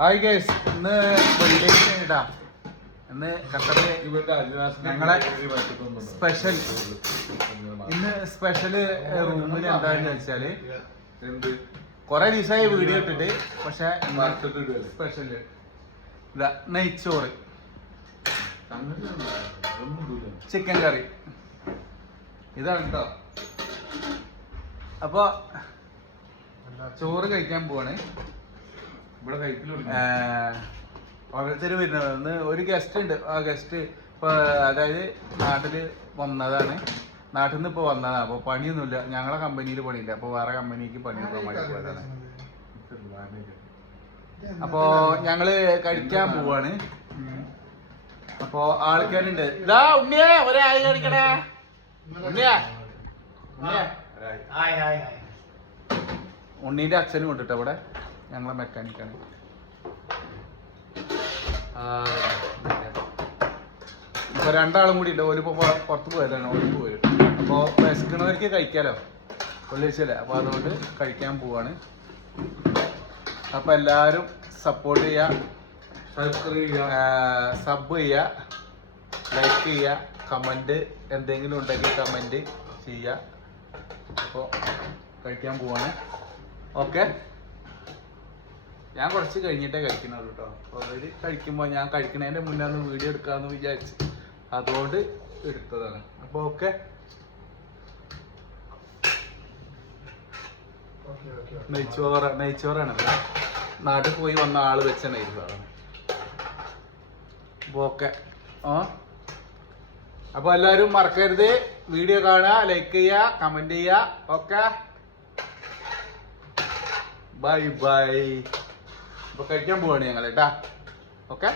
Hi guys, ഇന്ന് വെള്ളിയാഴ്ച ഇടാ. ഇന്ന് ഖത്തറില് ഞങ്ങളെ സ്പെഷ്യൽ റൂമിൽ എന്താന്ന് വെച്ചാല് കൊറേ ദിവസമായി വീഡിയോ ഇട്ടിട്ട്, പക്ഷെ സ്പെഷ്യല് നെയ്ച്ചോറ്, ചിക്കൻ കറി ഇതാണ് കേട്ടോ. അപ്പൊ ചോറ് കഴിക്കാൻ പോവാണ്. ഓരോരുത്തർ വരുന്നത് ഇന്ന് ഒരു ഗസ്റ്റ് ഉണ്ട്. ആ ഗസ്റ്റ് ഇപ്പൊ അതായത് നാട്ടില് വന്നതാണ്, നാട്ടിൽ നിന്ന് ഇപ്പൊ വന്നതാണ്. അപ്പൊ പണിയൊന്നുമില്ല, ഞങ്ങളെ കമ്പനിയിൽ പണിയില്ല, അപ്പൊ വേറെ കമ്പനിക്ക് പണിയെടുക്കാൻ വേണ്ടി പോയതാണ്. അപ്പൊ ഞങ്ങള് കഴിക്കാൻ പോവാണ്. അപ്പൊ ആൾക്കാരുണ്ട്. ഇതാ ഉണ്ണിയെ ഒരായി കാണിക്കണേ. ഉണ്ണിയാ ഉണ്ണീന്റെ അച്ഛനും കൊണ്ടിട്ട് അവിടെ ഞങ്ങളെ മെക്കാനിക്കാണ്. ഇപ്പൊ രണ്ടാളും കൂടി ഉണ്ട്. ഓരിപ്പോ പുറത്ത് പോയതാണ്, ഓർക്ക് പോരും. അപ്പൊ വിശക്കണവർക്ക് കഴിക്കാലോ, വെള്ളിയാഴ്ചയല്ലേ. അപ്പൊ അതുകൊണ്ട് കഴിക്കാൻ പോവാണ്. അപ്പൊ എല്ലാരും സപ്പോർട്ട് ചെയ്യാ, സബ് ചെയ്യാ, ലൈക്ക് ചെയ്യാ, കമന്റ് എന്തെങ്കിലും ഉണ്ടെങ്കിൽ കമന്റ് ചെയ്യാ. അപ്പൊ കഴിക്കാൻ പോവാണ്. ഓക്കെ, ഞാൻ കുറച്ച് കഴിഞ്ഞിട്ടേ കഴിക്കുന്നുള്ളൂ കേട്ടോ. അപ്പോൾ അവർ കഴിക്കുമ്പോൾ ഞാൻ കഴിക്കുന്നതിൻ്റെ മുന്നേ ഒന്ന് വീഡിയോ എടുക്കാമെന്ന് വിചാരിച്ച് അതുകൊണ്ട് എടുത്തതാണ്. അപ്പോൾ ഓക്കെ, നെയ്ച്ചോറാണ് നാട്ടിൽ പോയി വന്ന ആള് വെച്ച നെയ്ച്ചോറാണ്. അപ്പോൾ ഓക്കെ, അപ്പോൾ എല്ലാവരും മറക്കരുത്, വീഡിയോ കാണുക, ലൈക്ക് ചെയ്യുക, കമന്റ് ചെയ്യുക. Okay, bye bye. അപ്പൊ കഴിക്കാൻ പോവാണ് ഞങ്ങൾ കേട്ടാ. ഓക്കെ.